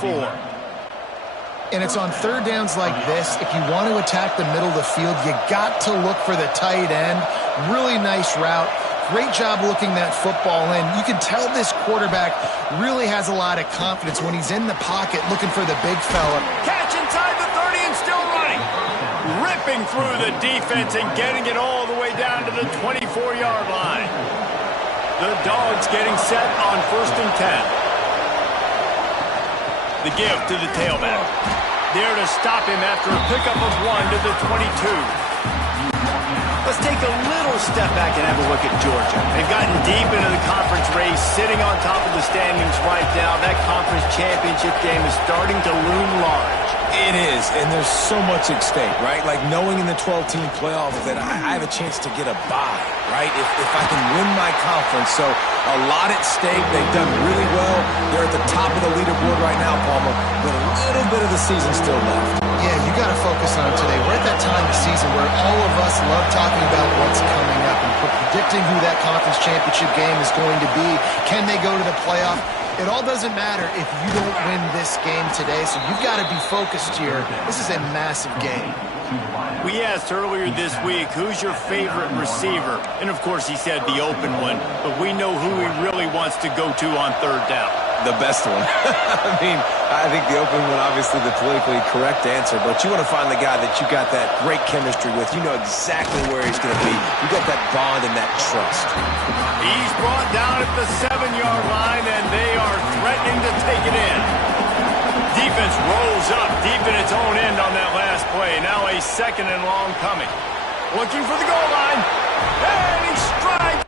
4. And it's on third downs like this. If you want to attack the middle of the field, you got to look for the tight end. Really nice route. Great job looking that football in. You can tell this quarterback really has a lot of confidence when he's in the pocket looking for the big fella. Catch inside the 30 and still running. Ripping through the defense and getting it all the way down to the 24-yard line. The Dogs getting set on 1st and 10. The give to the tailback. There to stop him after a pickup of 1 to the 22. Let's take a little step back and have a look at Georgia. They've gotten deep into the conference race, sitting on top of the standings right now. That conference championship game is starting to loom large. It is, and there's so much at stake, right? Like knowing in the 12-team playoff that I have a chance to get a bye, right? If I can win my conference. So a lot at stake. They've done really well. They're at the top of the leaderboard right now, Palmer, but a little bit of the season still left. Yeah, you got to focus on today. We're at that time of season where all of us love talking about what's coming up and predicting who that conference championship game is going to be. Can they go to the playoff? It all doesn't matter if you don't win this game today, so you've got to be focused here. This is a massive game. We asked earlier this week, who's your favorite receiver? And, of course, he said the open one, but we know who he really wants to go to on third down. The best one. I mean, I think the open one, obviously the politically correct answer, but you want to find the guy that you got that great chemistry with. You know exactly where he's going to be. You got that bond and that trust. He's brought down at the 7-yard line, and they are threatening to take it in. Defense rolls up deep in its own end on that last play. Now a 2nd and long coming. Looking for the goal line. And he strikes.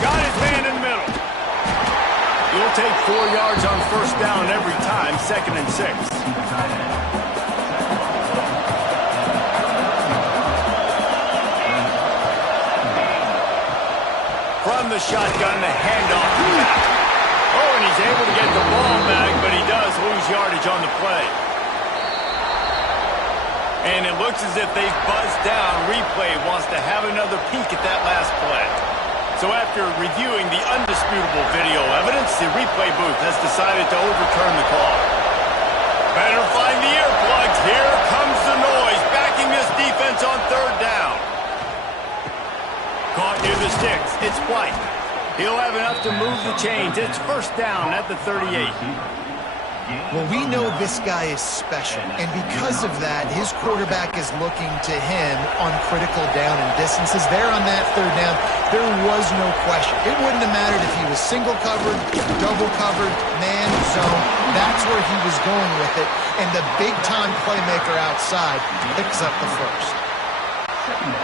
Got his man in the middle. You'll take 4 yards on 1st down every time, 2nd and 6. From the shotgun, the handoff. Oh, and he's able to get the ball back, but he does lose yardage on the play. And it looks as if they've buzzed down. Replay wants to have another peek at that last play. So after reviewing the undisputable video evidence, the replay booth has decided to overturn the call. Better find the earplugs. Here comes the noise, backing this defense on 3rd down. Caught near the sticks. It's White. He'll have enough to move the chains. It's 1st down at the 38. Well, we know this guy is special, and because of that, his quarterback is looking to him on critical down and distances. There on that 3rd down, there was no question. It wouldn't have mattered if he was single covered, double covered, man, zone. That's where he was going with it, and the big-time playmaker outside picks up the 1st.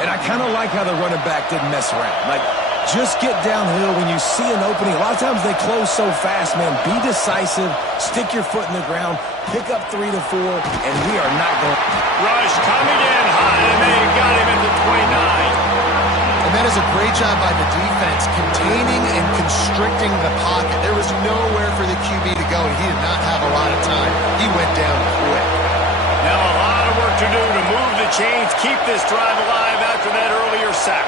And I kind of like how the running back didn't mess around. Like, just get downhill when you see an opening. A lot of times they close so fast, man. Be decisive, stick your foot in the ground, pick up 3 to 4, and we are not going. Rush coming in high, and they got him at the 29. And that is a great job by the defense, containing and constricting the pocket. There was nowhere for the QB to go, and he did not have a lot of time. He went down quick. Now a lot of work to do to move the chains, keep this drive alive after that earlier sack.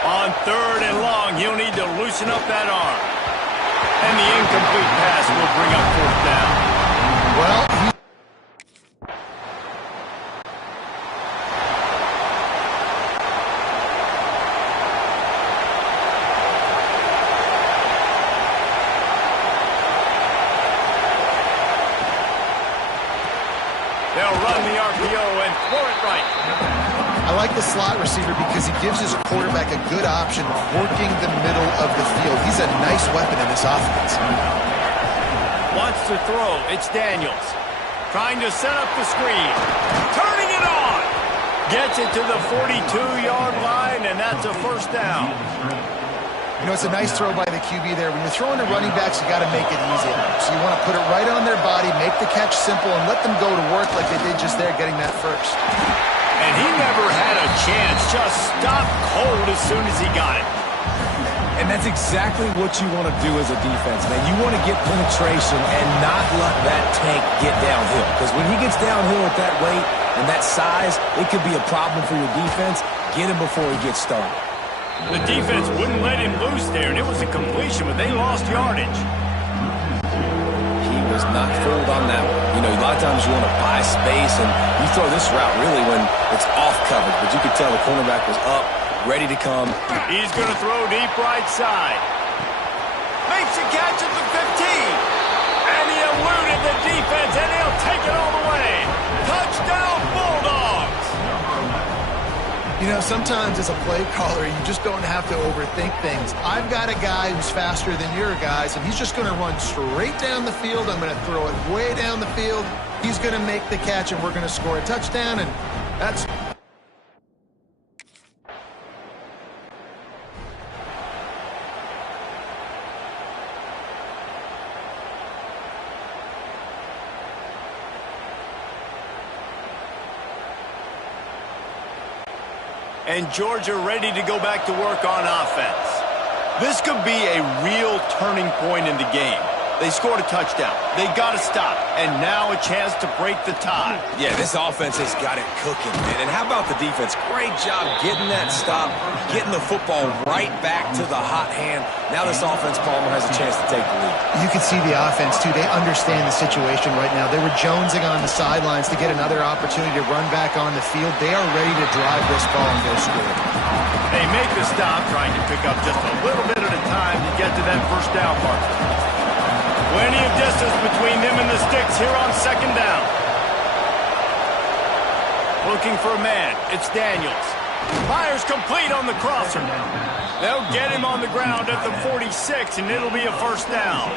On 3rd and long, he'll need to loosen up that arm. And the incomplete pass will bring up 4th down. Well, they'll run the RPO and throw it right. I like the slot receiver because he gives his quarterback a good option of working the middle of the field. He's a nice weapon in this offense. Wants to throw. It's Daniels. Trying to set up the screen. Turning it on. Gets it to the 42-yard line, and that's a 1st down. You know, it's a nice throw by the QB there. When you're throwing to running backs, you got to make it easy. So you want to put it right on their body, make the catch simple, and let them go to work like they did just there, getting that 1st. And he never had a chance. Just stopped cold as soon as he got it. And that's exactly what you want to do as a defense, man. You want to get penetration and not let that tank get downhill. Because when he gets downhill at that weight and that size, it could be a problem for your defense. Get him before he gets started. The defense wouldn't let him loose there, and it was a completion, but they lost yardage. He was not fooled on that one. You know, a lot of times you want to buy space, and you throw this route really when it's off coverage. But you could tell the cornerback was up, ready to come. He's going to throw deep right side. Makes a catch at the 15. And he eluded the defense, and he'll take it all the way. Touchdown, Bulldogs! You know, sometimes as a play caller, you just don't have to overthink things. I've got a guy who's faster than your guys, and he's just going to run straight down the field. I'm going to throw it way down the field. He's going to make the catch, and we're going to score a touchdown, and that's... And Georgia ready to go back to work on offense. This could be a real turning point in the game. They scored a touchdown. They got to stop. And now a chance to break the tie. Yeah, this offense has got it cooking, man. And how about the defense? Great job getting that stop, getting the football right back to the hot hand. Now this offense, Palmer, has a chance to take the lead. You can see the offense, too. They understand the situation right now. They were jonesing on the sidelines to get another opportunity to run back on the field. They are ready to drive this ball and go score. They make the stop, trying to pick up just a little bit at a time to get to that first down marker. Plenty of distance between them and the sticks here on second down. Looking for a man. It's Daniels. Fires complete on the crosser. They'll get him on the ground at the 46, and it'll be a first down.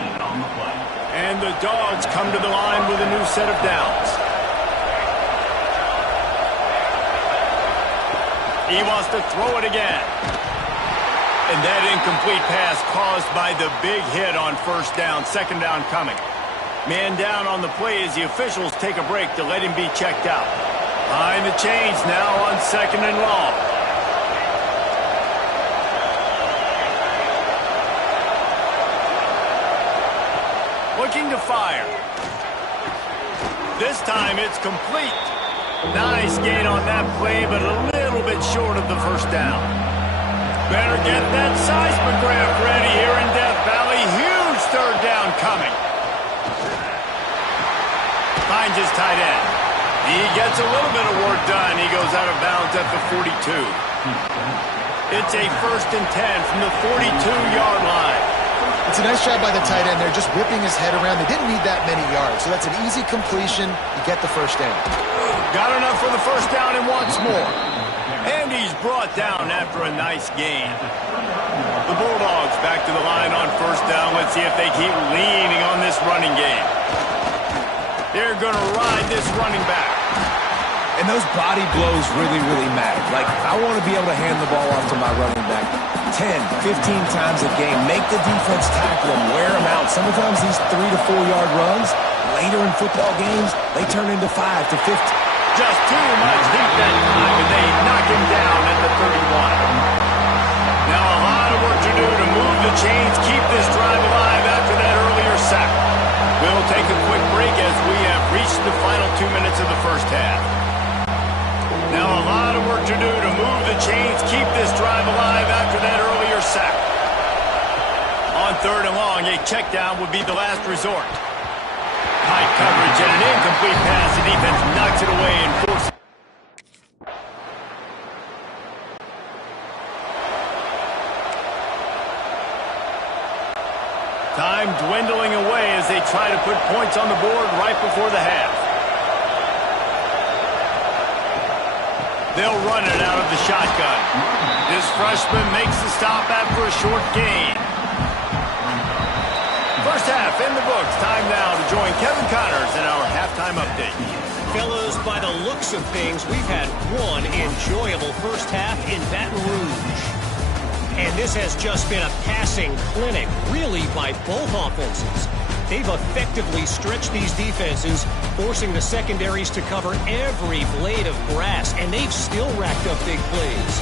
And the Dogs come to the line with a new set of downs. He wants to throw it again. And that incomplete pass caused by the big hit on first down. Second down coming. Man down on the play as the officials take a break to let him be checked out. Behind the chains now on second and long. Looking to fire. This time it's complete. Nice gain on that play, but a little bit short of the first down. Better get that seismograph ready here in Death Valley. Huge third down coming. Finds his tight end. He gets a little bit of work done. He goes out of bounds at the 42. It's a 1st and 10 from the 42-yard line. It's a nice job by the tight end. They're just whipping his head around. They didn't need that many yards, so that's an easy completion. You get the first down. Got enough for the first down and wants more. And he's brought down after a nice gain. The Bulldogs back to the line on first down. Let's see if they keep leaning on this running game. They're going to ride this running back. And those body blows really, really matter. Like, I want to be able to hand the ball off to my running back 10, 15 times a game. Make the defense tackle them, wear them out. Sometimes these 3 to 4 yard runs, later in football games, they turn into 5 to 15. Just too much heat that time, and they knock him down at the 31. Now a lot of work to do to move the chains, keep this drive alive after that earlier sack. We'll take a quick break as we have reached the final 2 minutes of the first half. Now a lot of work to do to move the chains, keep this drive alive after that earlier sack. On third and long, a check down would be the last resort. High coverage and an incomplete pass. The defense knocks it away and forces. Time dwindling away as they try to put points on the board right before the half. They'll run it out of the shotgun. This freshman makes the stop after a short gain. First half in the books. Time now to join Kevin Connors in our halftime update. Fellas, by the looks of things, we've had one enjoyable first half in Baton Rouge. And this has just been a passing clinic, really, by both offenses. They've effectively stretched these defenses, forcing the secondaries to cover every blade of grass, and they've still racked up big plays.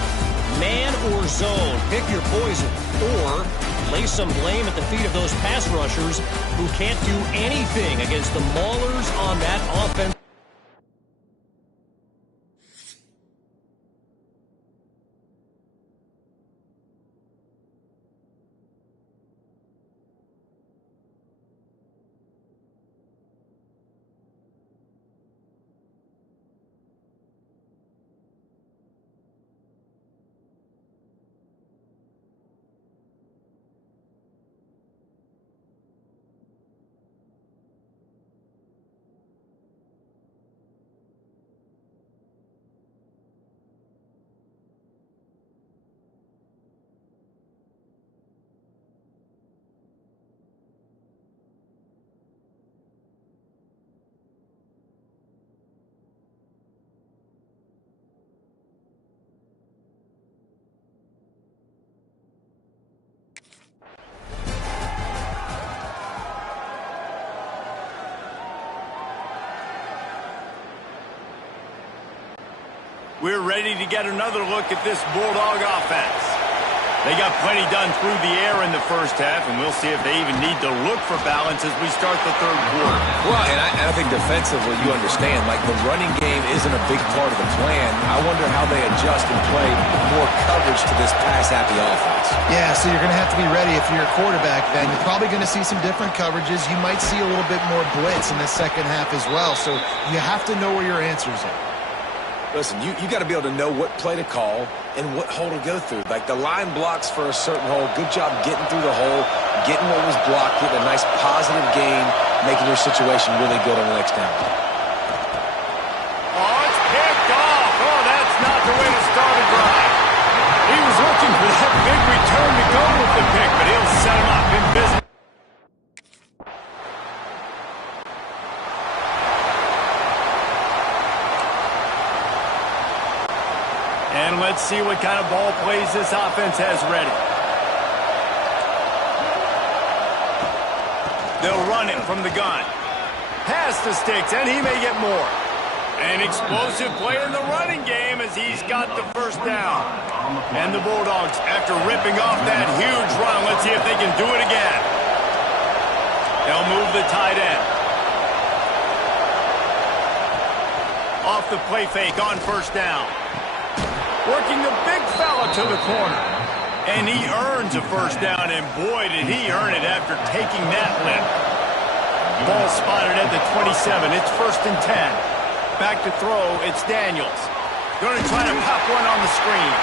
Man or zone, pick your poison. Or lay some blame at the feet of those pass rushers who can't do anything against the maulers on that offense. We're ready to get another look at this Bulldog offense. They got plenty done through the air in the first half, and we'll see if they even need to look for balance as we start the third quarter. Well, and I think defensively, you understand, like the running game isn't a big part of the plan. I wonder how they adjust and play more coverage to this pass-happy offense. Yeah, so you're going to have to be ready if you're a quarterback then. You're probably going to see some different coverages. You might see a little bit more blitz in the second half as well, so you have to know where your answers are. Listen, you got to be able to know what play to call and what hole to go through. Like the line blocks for a certain hole. Good job getting through the hole, getting what was blocked, getting a nice positive gain, making your situation really good on the next down. Oh, it's picked off. Oh, that's not the way to start a drive. He was looking for that big return to go with the pick, but he'll set him up in business. And let's see what kind of ball plays this offense has ready. They'll run it from the gun. Pass the sticks, and he may get more. An explosive play in the running game as he's got the first down. And the Bulldogs, after ripping off that huge run, let's see if they can do it again. They'll move the tight end. Off the play fake on first down. Working the big fella to the corner. And he earns a first down, and boy, did he earn it after taking that limp. Ball spotted at the 27. It's 1st and 10. Back to throw, it's Daniels. Going to try to pop one on the screen.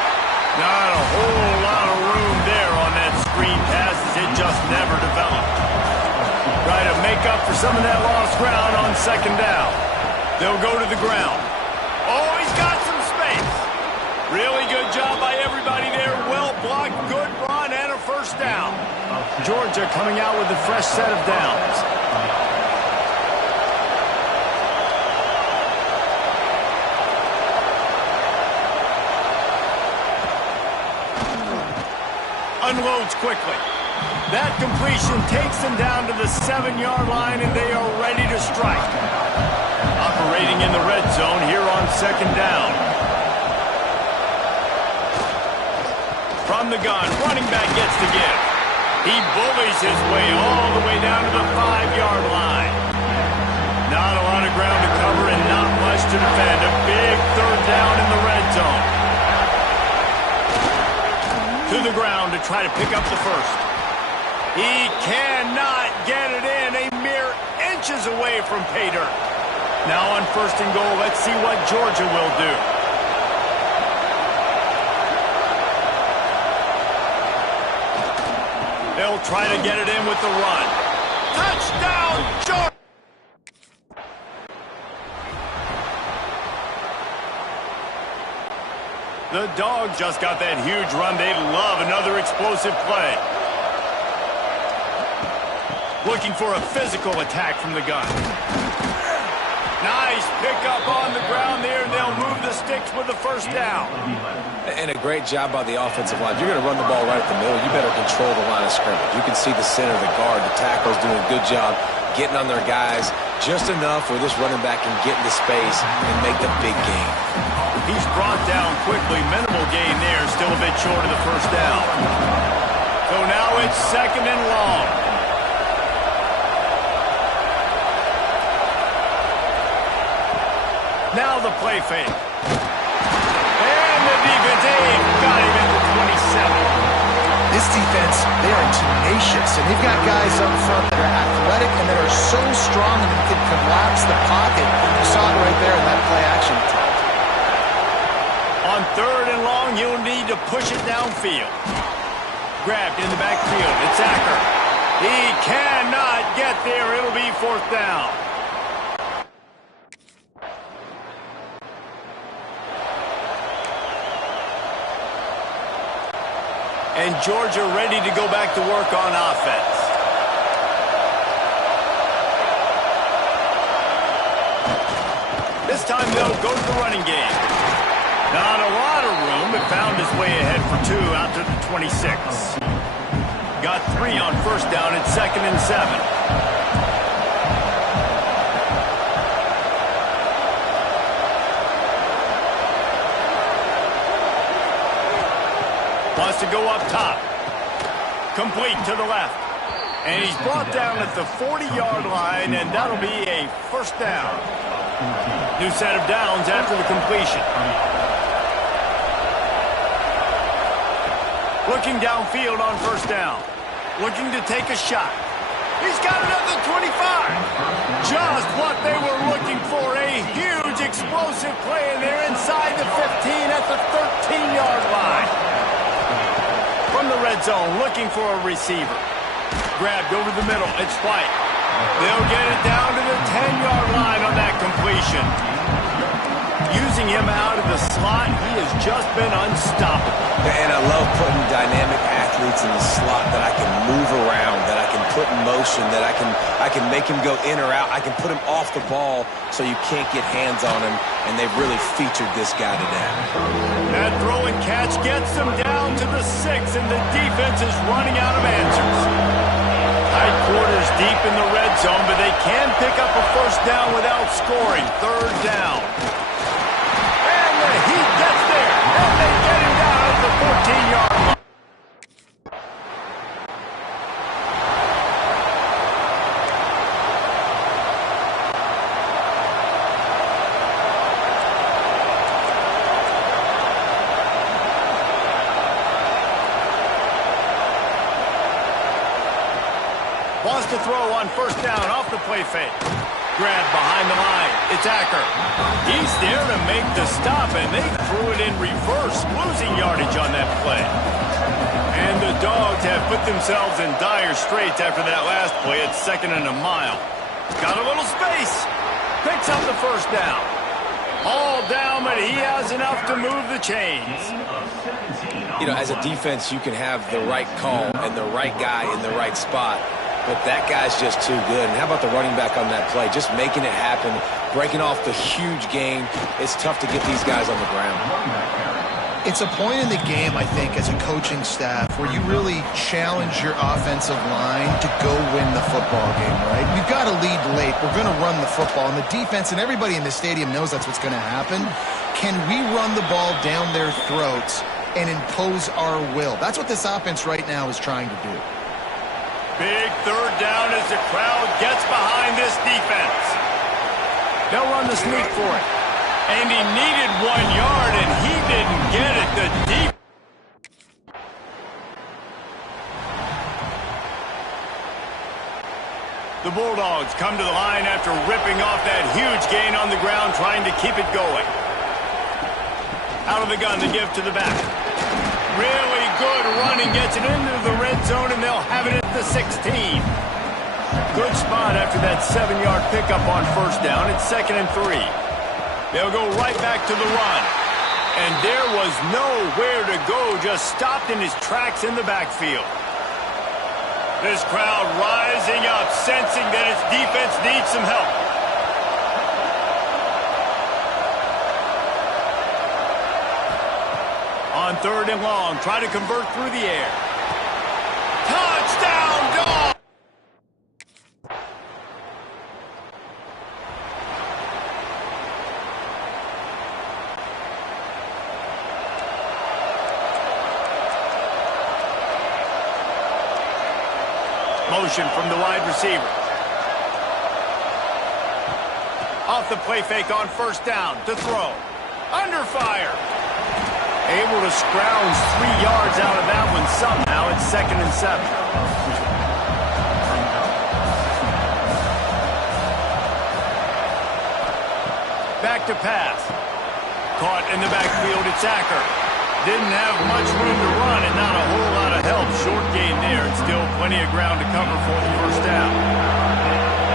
Not a whole lot of room there on that screen pass as it just never developed. Try to make up for some of that lost ground on second down. They'll go to the ground. Oh, he's got some space. Really good job by everybody there. Well blocked, good run, and a first down. Georgia coming out with a fresh set of downs. Unloads quickly. That completion takes them down to the 7-yard line, and they are ready to strike. Operating in the red zone here on second down. From the gun, running back gets the give. He bullies his way all the way down to the 5-yard line. Not a lot of ground to cover and not much to defend. A big third down in the red zone. To the ground to try to pick up the first. He cannot get it in. A mere inches away from pay dirt. Now on 1st and goal, let's see what Georgia will do. They'll try to get it in with the run. Touchdown, Georgia! The Dogs just got that huge run. They love another explosive play. Looking for a physical attack from the gun. Nice pickup on the ground there. They'll move the sticks with the first down. And a great job by the offensive line. You're going to run the ball right at the middle. You better control the line of scrimmage. You can see the center, the guard, the tackles doing a good job getting on their guys just enough where this running back can get into space and make the big gain. He's brought down quickly. Minimal gain there. Still a bit short of the first down. So now it's 2nd and long. Now the play fake. And the defense got him at the 27. This defense, they are tenacious, and they've got guys up front that are athletic and that are so strong and can collapse the pocket. You saw it right there in that play action attempt. On 3rd and long, he'll need to push it downfield. Grabbed in the backfield. It's Acker. He cannot get there. It'll be 4th down. And Georgia ready to go back to work on offense. This time they'll go to the running game. Not a lot of room, but found his way ahead for 2 out to the 26. Got 3 on first down at 2nd and 7. Wants to go up top. Complete to the left. And he's brought down at the 40-yard line, and that'll be a 1st down. New set of downs after the completion. Looking downfield on 1st down. Looking to take a shot. He's got it at the 25. Just what they were looking for. A huge explosive play, and they're inside the 15 at the 13-yard line. From the red zone, looking for a receiver. Grabbed over the middle. It's White. They'll get it down to the 10-yard line on that completion. Using him out of the slot, he has just been unstoppable. And I love putting dynamic athletes in the slot that I can move around, that I can put in motion, that I can make him go in or out. I can put him off the ball so you can't get hands on him, and they've really featured this guy today. That throw and catch gets them down to the 6, and the defense is running out of answers. Tight quarters deep in the red zone, but they can pick up a 1st down without scoring. 3rd down. He gets there, and they get him down at the 14-yard line. Wants to throw on 1st down off the play fake. Grab behind the line. It's Acker. He's there to make the stop, and they threw it in reverse, losing yardage on that play. And the Dogs have put themselves in dire straits after that last play at 2nd and a mile. Got a little space. Picks up the 1st down. All down, but he has enough to move the chains. You know, as a defense, you can have the right call and the right guy in the right spot. But that guy's just too good. And how about the running back on that play? Just making it happen, breaking off the huge gain. It's tough to get these guys on the ground. It's a point in the game, I think, as a coaching staff where you really challenge your offensive line to go win the football game, right? We've got to lead late. We're going to run the football. And the defense and everybody in the stadium knows that's what's going to happen. Can we run the ball down their throats and impose our will? That's what this offense right now is trying to do. Big 3rd down as the crowd gets behind this defense. They'll run the sneak for it. And he needed 1 yard, and he didn't get it. The deep. The Bulldogs come to the line after ripping off that huge gain on the ground, trying to keep it going. Out of the gun to give to the back. Really good running, gets it into the red zone, and they'll have it at the 16. Good spot after that 7-yard pickup on 1st down. It's 2nd and 3. They'll go right back to the run. And there was nowhere to go, just stopped in his tracks in the backfield. This crowd rising up, sensing that its defense needs some help. On 3rd and long, try to convert through the air. Touchdown, dog! Motion from the wide receiver. Off the play fake on 1st down to throw. Under fire. Able to scrounge 3 yards out of that one somehow. It's 2nd and 7. Back to pass. Caught in the backfield, it's Acker. Didn't have much room to run and not a whole lot of help. Short gain there and still plenty of ground to cover for the 1st down.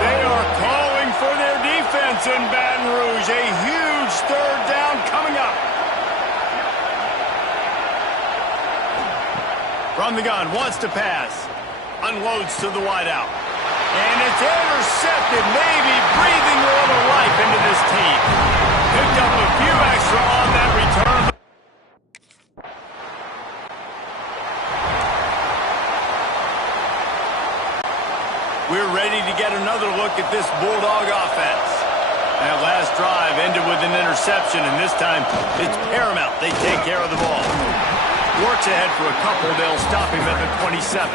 They are calling for their defense in Baton Rouge. A huge 3rd down coming up. From the gun, wants to pass. Unloads to the wideout. And it's intercepted, maybe breathing a little life into this team. Picked up a few extra on that return. We're ready to get another look at this Bulldog offense. That last drive ended with an interception, and this time it's paramount they take care of the ball. Works ahead for a couple. They'll stop him at the 27.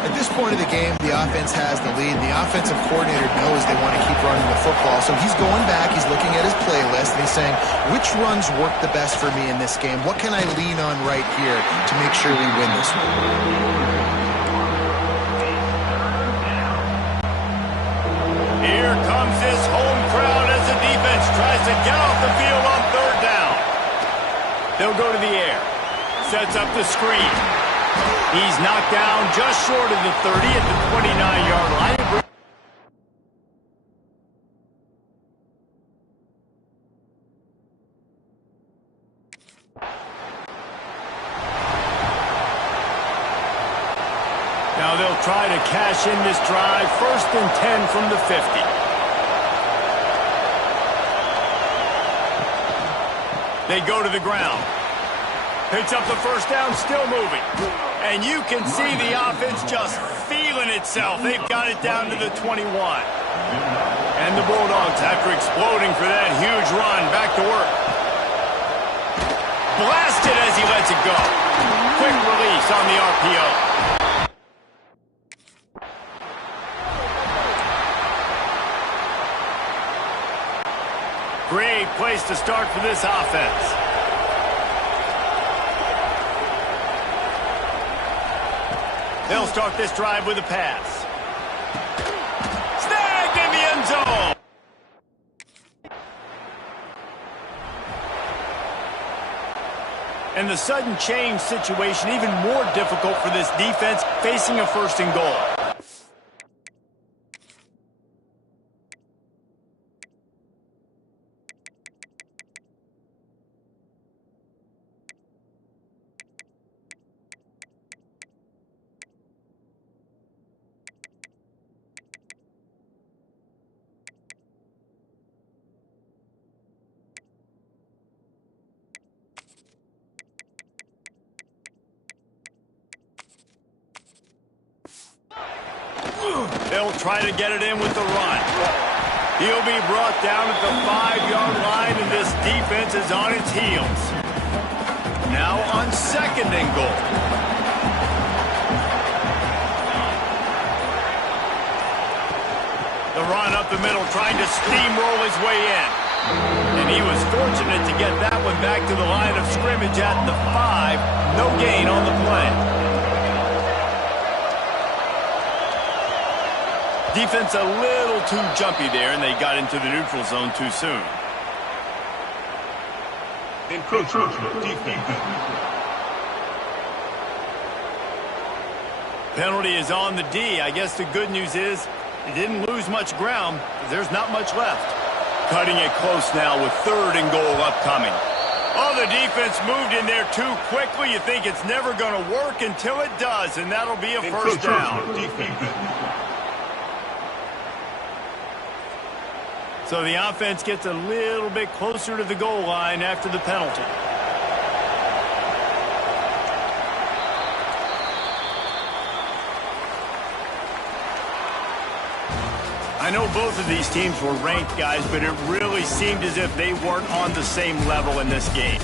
At this point of the game, the offense has the lead. The offensive coordinator knows they want to keep running the football, so he's going back, he's looking at his playlist, and he's saying, which runs work the best for me in this game? What can I lean on right here to make sure we win this one? Here comes this home crowd as the defense tries to get off the field on 3rd down. They'll go to the air. Sets up the screen. He's knocked down just short of the 30 at the 29-yard line. Now they'll try to cash in this drive. 1st and 10 from the 50. They go to the ground. Picks up the 1st down, still moving. And you can see the offense just feeling itself. They've got it down to the 21. And the Bulldogs, after exploding for that huge run, back to work. Blasted as he lets it go. Quick release on the RPO. Great place to start for this offense. They'll start this drive with a pass. Snagged in the end zone. And the sudden change situation even more difficult for this defense facing a 1st and goal. They'll try to get it in with the run. He'll be brought down at the 5-yard line, and this defense is on its heels. Now on 2nd and goal. The run up the middle, trying to steamroll his way in. And he was fortunate to get that one back to the line of scrimmage at the 5. No gain on the play. Defense a little too jumpy there, and they got into the neutral zone too soon. Encroachment defense. Penalty is on the D. I guess the good news is they didn't lose much ground. There's not much left. Cutting it close now with 3rd and goal upcoming. Oh, the defense moved in there too quickly. You think it's never going to work until it does, and that'll be a 1st down. So the offense gets a little bit closer to the goal line after the penalty. I know both of these teams were ranked, guys, but it really seemed as if they weren't on the same level in this game.